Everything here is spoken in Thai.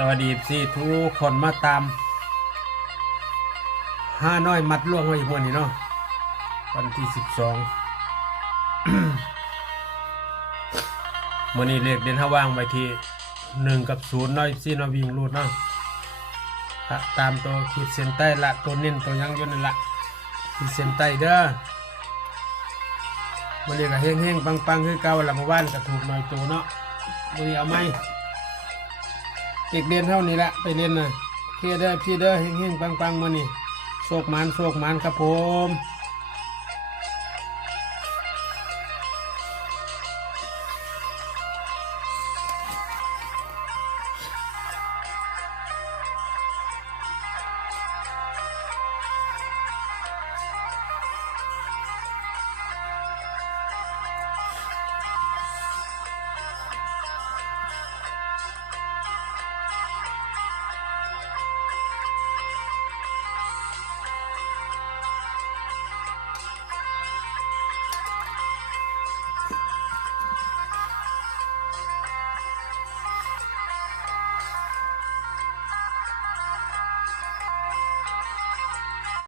สวัสดีสี่ทุกคนมาตามห้าน้อยมัดล่วงไว้อีกวันนี้เนาะวันที่สิบสองมื่อนี้เลขเด่นห้าว่างไปที่หนึ่งกับศูนย์น้อยสี่น้อยวิ่งรูดเนาะตามตัวขีดเส้นใต้ละตัวเน้นตัวยังยืนนั่นละขีดเส้นใต้เด้อมื่อนี้ก็เฮงเฮงๆปังปังๆคือเก่าละเมื่อวานก็ถูกหน่อยตัวเนาะมื่อนี้เอาไหม เด็กเรียนเท่านี้แหละไปเรียนนะเคลียเด้อพี่เด้อเฮงๆปังๆมานี่โชคหมันโชคหมันครับผม